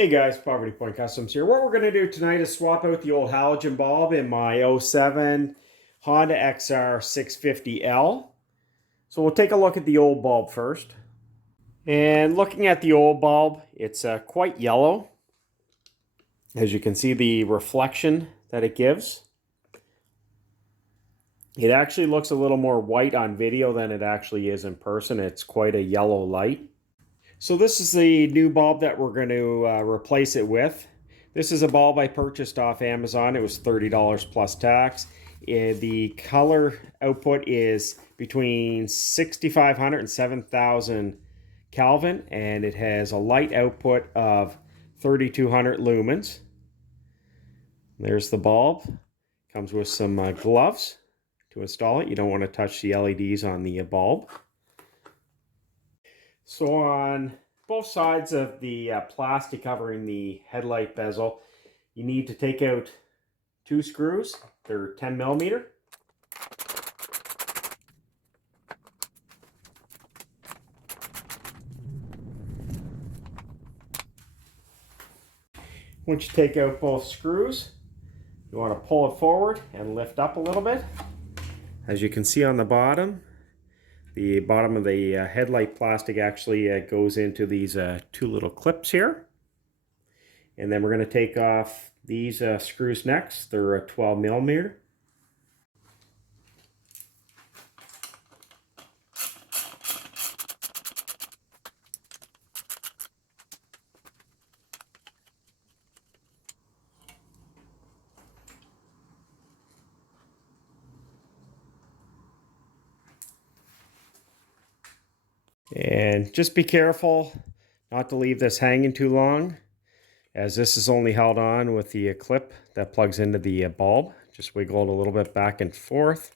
Hey guys, Poverty Point Customs here. What we're going to do tonight is swap out the old halogen bulb in my '07 Honda Xr650l. So we'll take a look at the old bulb first. And looking at the old bulb, it's quite yellow. As you can see, the reflection that it gives. It actually looks a little more white on video than it actually is in person. It's quite a yellow light. So this is the new bulb that we're going to replace it with. This is a bulb I purchased off Amazon. It was $30 plus tax. The color output is between 6,500 and 7,000 Kelvin, and it has a light output of 3,200 lumens. There's the bulb. Comes with some gloves to install it. You don't want to touch the LEDs on the bulb. So on both sides of the plastic covering the headlight bezel, you need to take out two screws. They're 10 millimeter. Once you take out both screws, you want to pull it forward and lift up a little bit. As you can see on the bottom of the headlight plastic actually goes into these two little clips here. And then we're going to take off these screws next. They're 12 millimeter. And just be careful not to leave this hanging too long, as this is only held on with the clip that plugs into the bulb. Just wiggle it a little bit back and forth,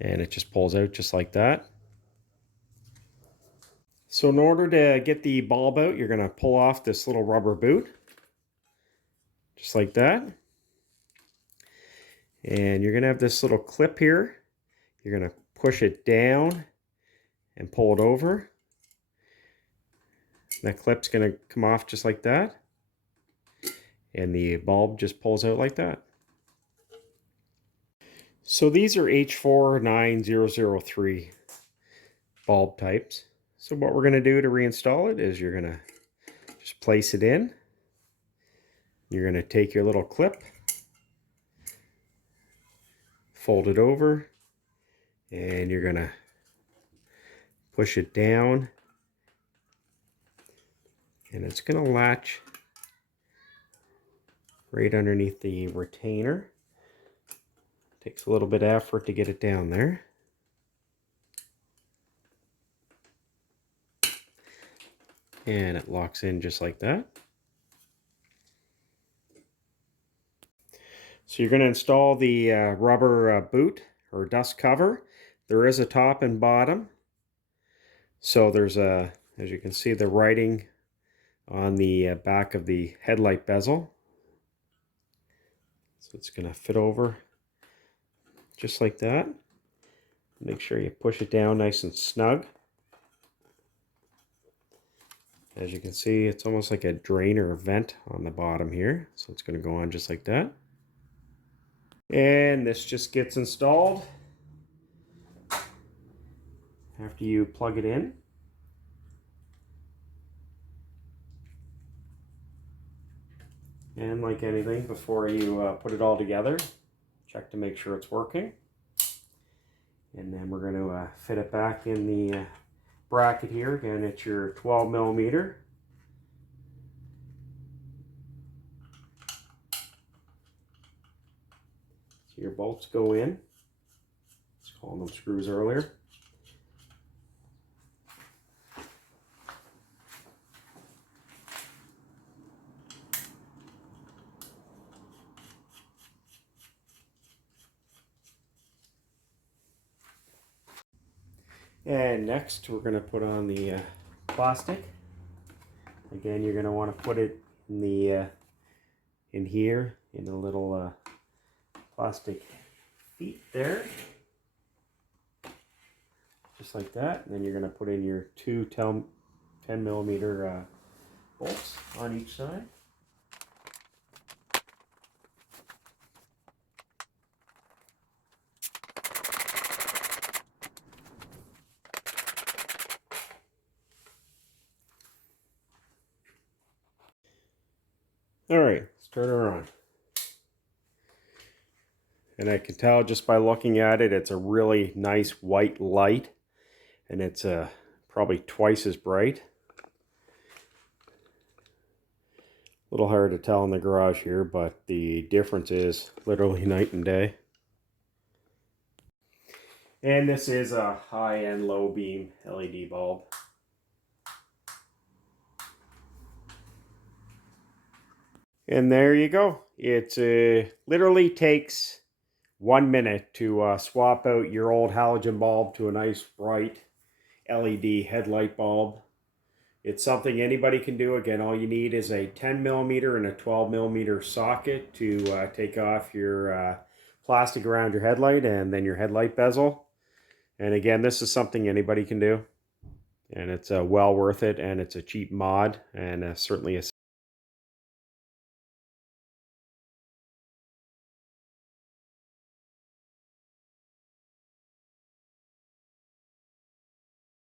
and it just pulls out just like that. So in order to get the bulb out, you're going to pull off this little rubber boot, just like that. And you're going to have this little clip here. You're going to push it down and pull it over. That clip's going to come off just like that. And the bulb just pulls out like that. So these are H49003 bulb types. So what we're going to do to reinstall it is you're going to just place it in. You're going to take your little clip, fold it over, and you're going to push it down, and it's going to latch right underneath the retainer. Takes a little bit of effort to get it down there. And it locks in just like that. So you're going to install the rubber boot or dust cover. There is a top and bottom. So there's as you can see, the writing on the back of the headlight bezel. So it's going to fit over just like that. Make sure you push it down nice and snug. As you can see, it's almost like a drain or a vent on the bottom here. So it's going to go on just like that. And this just gets installed after you plug it in. And like anything, before you put it all together, check to make sure it's working. And then we're going to fit it back in the bracket here. Again, it's your 12 millimeter. So your bolts go in. Let's call them screws earlier. And next we're going to put on the plastic. Again, you're going to want to put it in the in here in the little plastic feet there, just like that. And then you're going to put in your two 10 millimeter bolts on each side. All right, let's turn her on. And I can tell just by looking at it, it's a really nice white light, and it's probably twice as bright. A little hard to tell in the garage here, but the difference is literally night and day. And this is a high-end low beam LED bulb. And there you go. It literally takes 1 minute to swap out your old halogen bulb to a nice bright LED headlight bulb. It's something anybody can do. Again, all you need is a 10mm and a 12mm socket to take off your plastic around your headlight and then your headlight bezel. And again, this is something anybody can do. And it's well worth it, and it's a cheap mod, and certainly a